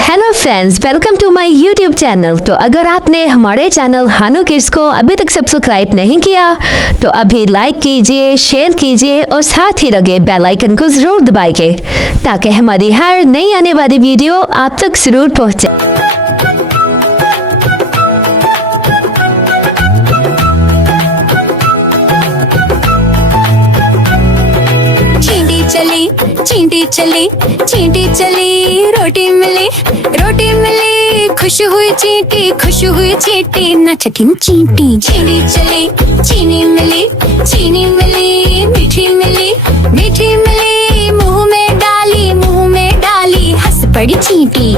Hello friends, welcome to my YouTube channel. तो अगर आपने हमारे चैनल हानो किड्स को अभी तक सब्सक्राइब नहीं किया तो अभी लाइक कीजिए, शेयर कीजिए और साथ ही लगे बेल आइकन को ज़रूर दबाइए ताकि हमारी हर नई आने वाली वीडियो आप तक ज़रूर पहुंचे। चींटी चली चींटी चली, रोटी मिली खुश हुई चींटी नचती चींटी। चींटी चली चीनी मिली मीठी मिली मुंह में डाली हंस पड़ी चींटी।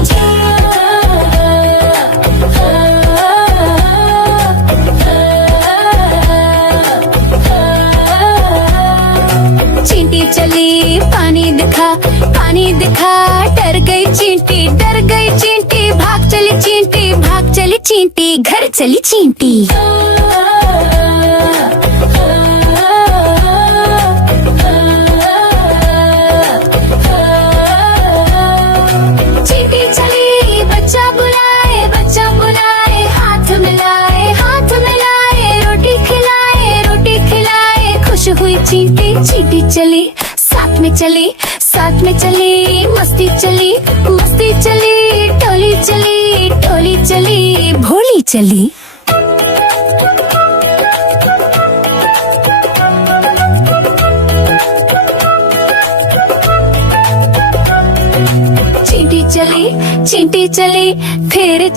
चींटी चली पानी दिखा डर गई चींटी भाग चली चींटी घर चली चींटी। चींटी चली बच्चा बुलाए हाथ मिलाए रोटी खिलाए खुश हुई चींटी चली साथ में चली मस्ती चली टोली चली भोली चली। चींटी चली फिर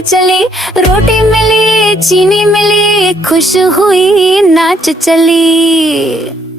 चली रोटी मिली चीनी मिली खुश हुई नाच चली।